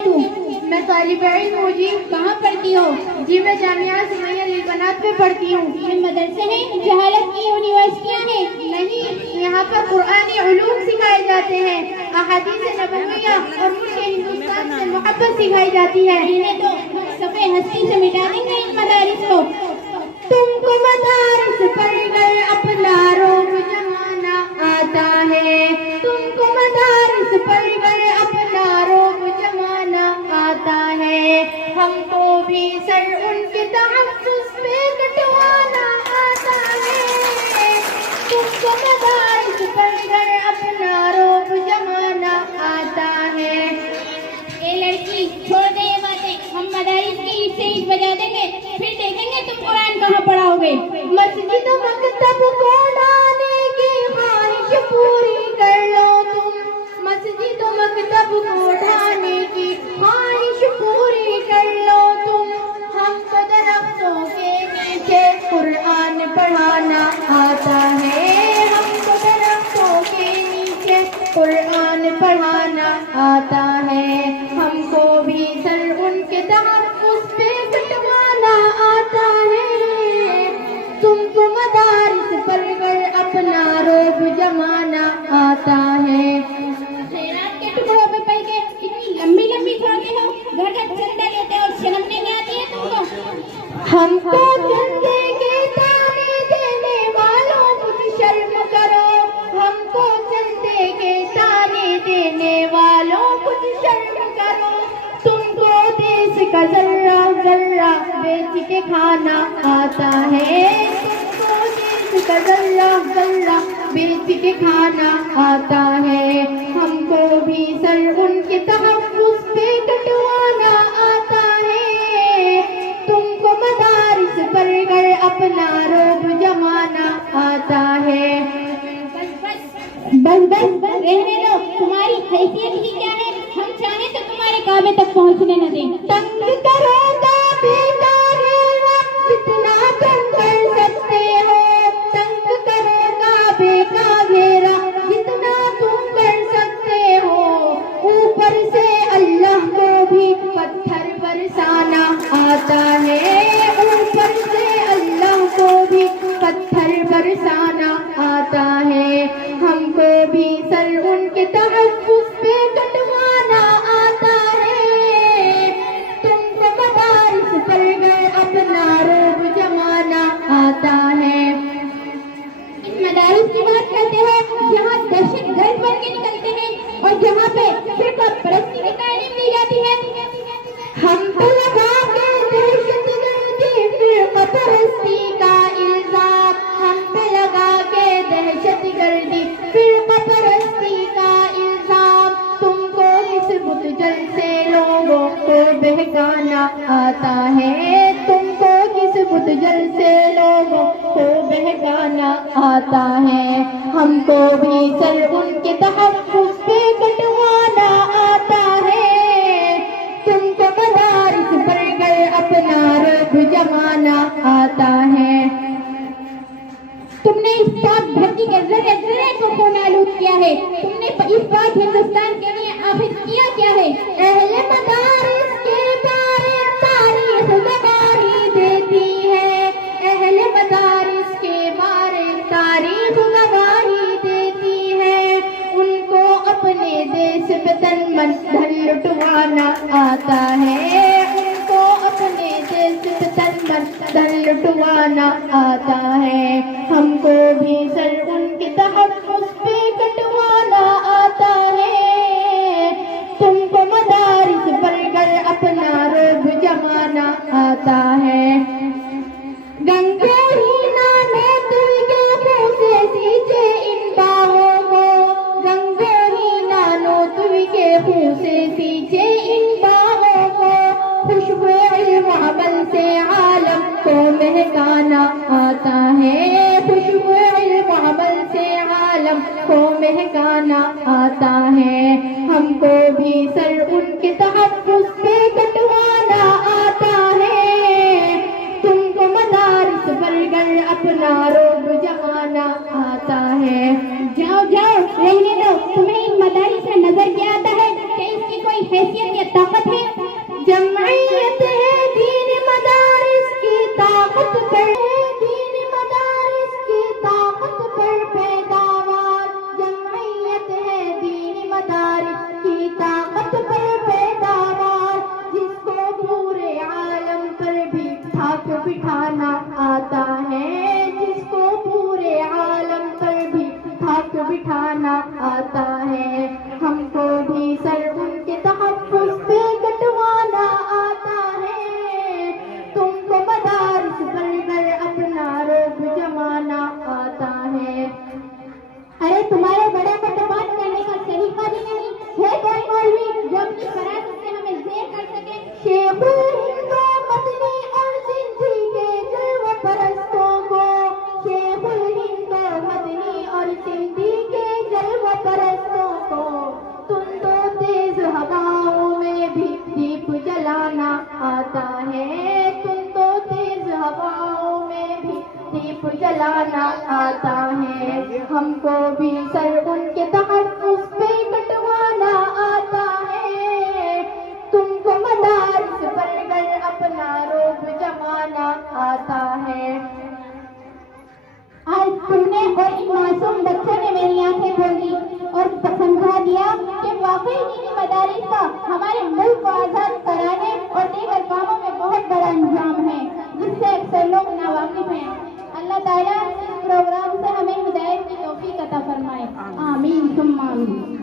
میں طالب علم ہوں جی. کہاں پڑھتی ہو؟ جی میں جامعہ سمیہ للبنات میں پڑھتی ہوں. یہ مدرسے ہیں؟ جہالت کی یونیورسٹیاں ہیں؟ نہیں، یہاں پر قرآنی علوم سکھائے جاتے ہیں، احادیث نبویہ اور ملک ہندوستان سے محبت سکھائی جاتی ہے. انہیں تو صفحے ہستی سے مٹا دیں گے ان مدارس کو. تم کو مدارس پڑھ کر اپنا روب جمانا آتا ہے، تم کو مدارس پڑھ کر اپنا روب جمانا آتا ہے، ہم کو بھی سر ان کے تحفظ پہ کٹوانا آتا ہے، تم کو مدارس پڑھ کر اپنا روب جمانا آتا ہے. اے لڑکی چھوڑ دے یہ باتیں، ہم مدارس کی عید سے عید بجا دیں گے، پھر دیکھیں گے تم قرآن کہاں پڑھاؤ گے. مسجد و مکتب کو ڈھانے کی خواہش پوری کر لو تم، مسجد و مکتب کو ڈھانے کی خواہش پوری کر لو تم، ہم کو درختوں کے نیچے قرآن پڑھانا آتا ہے، ہم کو درختوں کے نیچے قرآن پڑھانا آتا ہے، ہم کو بھی سر ان کے تحفظ پہ کٹوانا آتا ہے، تم کو مدارس پڑھ کر اپنا روب جمانا آتا ہے. خیرات کے ٹکڑوں پہ پڑھ کے اتنی لمبی لمبی کھاتے ہو، گھر کا چندہ لیتے ہو، شرم نہیں آتی ہے تم کو؟ ہم کو چندے کے تانے دینے والوں کچھ شرم کرو، ہم کو چندے کے تانے دینے والوں کچھ شرم کرو، تم کو دیس کا ذرہ ذرہ بیچ کے کھانا آتا ہے، تم کو دیس کا ذرہ ذرہ بیچ کے کھانا آتا ہے، ہم کو بھی سر ان کے تحفظ پہ کٹوانا آتا ہے، تم کو مدارس پڑھ کر اپنا روب جمانا آتا ہے. بس بس رہنے دو، تمہاری حیثیت ہی کیا ہے، ہم چاہیں تو تمہارے کعبے تک پہنچنے نہ دیں. تنگ کرو کعبے کا گھیرا جتنا تم کر سکتے ہو، تنگ کرو کعبے کا گھیرا جتنا تم کر سکتے ہو، اوپر سے اللہ کو بھی پتھر برسانا آتا ہے، اوپر سے اللہ کو بھی پتھر برسانا آتا ہے، ہم کو بھی سر ان کے تحفظ پہ کٹوانا آتا ہے، تم کو مدارس پڑھ کر اپنا روب جمانا آتا ہے. اس مدارس کی بات کرتے ہیں جہاں دہشت گرد بن کے نکلتے ہیں اور جہاں پہ فرقہ پرستی کی تعلیم دی جاتی ہے. ہم پہ لگا کے دہشت گردی فرقہ پرستی کا الزام، ہم پہ لگا کے دہشت گردی فرقہ پرستی کا الزام، تم کو اس بت جل سے لوگوں کو بہکانا آتا ہے، تم کو کس بت جل سے لوگوں کو بہکانا آتا ہے، ہم کو بھی سر ان کے تحفظ پہ کٹوانا آتا ہے، تم کو مدارس پڑھ کر اپنا روب جمانا آتا ہے. تم نے اس پاک دھرتی کے ذرے ذرے کو خون آلود کیا ہے، تم نے اس پاک ہندوستان کے لیے آخر کیا کیا ہے؟ اہل مدارس کے بارے تاریخ گواہی دیتی ہے، اہل مدارس کے بارے تاریخ گواہی دیتی ہے، ان کو اپنے دیش پہ تن من دھن لٹوانا آتا ہے، ان کو اپنے دیش پہ تن من دھن لٹوانا آتا ہے، ہم کو بھی سر ان کے تحفظ پہ کٹوانا آتا ہے، تم کو مدارس پڑھ کر اپنا روب جمانا آتا ہے. گنگے ہی نانے دل کے منہ سے سینچے ان باہوں کو، گنگے ہی نانو تل کے منہ سے سینچے ان باہوں کو، خوشبو علم عمل سے عالم کو مہکانا آتا ہے، خوشبو علم عمل سے عالم کو مہکانا آتا ہے، ہم کو بھی سر ان کے تحفظ پہ کٹوانا آتا ہے، تم کو مدارس پڑھ کر اپنا روب جمانا آتا ہے. جاؤ جاؤ رہنے دو، تمہیں ان مدارس میں نظر کیا آتا ہے کہ اس کی کوئی حیثیت یا طاقت ہے؟ شیخ الہند مدنی اور سندھی کے جلوہ پرستوں کو، شیخ الہند مدنی اور سندھی کے جلوہ پرستوں کو، تند و تیز ہواؤں میں بھی دیپ جلانا آتا ہے، تند و تیز ہواؤں میں بھی دیپ جلانا آتا ہے، ہم کو بھی سر ان کے تحفظ پہ کٹوانا آتا ہے، تم کو مدارس پر گر اپنا روب جمانا آتا ہے۔ آج تم نے اور ایک معصوم بچے نے میری آنکھیں کھول دی اور سمجھا دیا کہ واقعی دینی مدارس کا ہمارے ملک کو آزاد کرانے اور دیگر کاموں میں بہت بڑا انجام ہے، جس سے اکثر لوگ ناواقف ہیں۔ اللہ تعالیٰ اس پروگرام سے ہمیں ہدایت کی توفیق عطا فرمائے، آمین ثم آمین۔